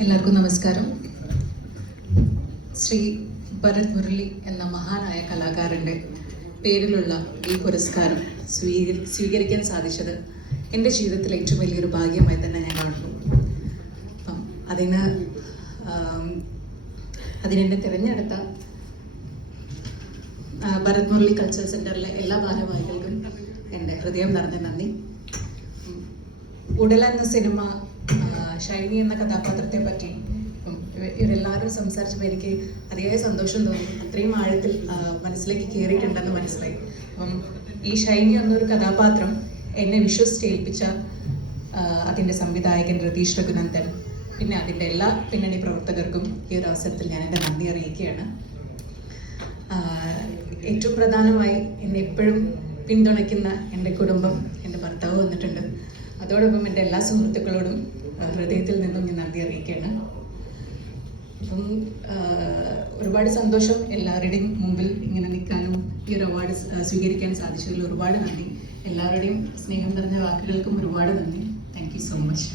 എല്ലാവർക്കും നമസ്കാരം. ശ്രീ ഭരത് മുരളി എന്ന മഹാനായ കലാകാരന്റെ പേരിലുള്ള ഈ പുരസ്കാരം സ്വീകരി സ്വീകരിക്കാൻ സാധിച്ചത് എന്റെ ജീവിതത്തിലെ ഏറ്റവും വലിയൊരു ഭാഗ്യമായി തന്നെ ഞാൻ കാണുന്നു. അപ്പം അതിന് അതിനെ തിരഞ്ഞെടുത്ത ഭരത് മുരളി കൾച്ചർ സെന്ററിലെ എല്ലാ ഭാരവാഹികൾക്കും എന്റെ ഹൃദയം നിറഞ്ഞ നന്ദി. ഉടല എന്ന സിനിമ ഷൈനി എന്ന കഥാപാത്രത്തെ പറ്റി ഇവരെല്ലാവരും സംസാരിച്ചപ്പോൾ എനിക്ക് അതിയായ സന്തോഷം തോന്നി. അത്രയും ആഴത്തിൽ മനസ്സിലേക്ക് കയറിയിട്ടുണ്ടെന്ന് മനസ്സിലായി. അപ്പം ഈ ഷൈനി എന്നൊരു കഥാപാത്രം എന്നെ വിശ്വസിച്ച് ഏൽപ്പിച്ച അതിന്റെ സംവിധായകൻ രതീഷ് രഘുനന്ദൻ. പിന്നെ അതിന്റെ എല്ലാ പിന്നണി പ്രവർത്തകർക്കും ഈ ഒരു അവസരത്തിൽ ഞാൻ എന്റെ നന്ദി അറിയിക്കുകയാണ്. ഏറ്റവും പ്രധാനമായി എന്നെ എപ്പോഴും പിന്തുണയ്ക്കുന്ന എന്റെ കുടുംബം എന്റെ ഭർത്താവ് വന്നിട്ടുണ്ട്. അതോടൊപ്പം എന്റെ എല്ലാ സുഹൃത്തുക്കളോടും ഹൃദയത്തിൽ നിന്നും ഞാൻ നന്ദി അറിയിക്കുകയാണ്. അപ്പം ഒരുപാട് സന്തോഷം എല്ലാവരുടെയും മുമ്പിൽ ഇങ്ങനെ നിൽക്കാനും ഈ ഒരു അവാർഡ് സ്വീകരിക്കാൻ സാധിച്ചതിൽ ഒരുപാട് നന്ദി. എല്ലാവരുടെയും സ്നേഹം നിറഞ്ഞ വാക്കുകൾക്കും ഒരുപാട് നന്ദി. Thank you so much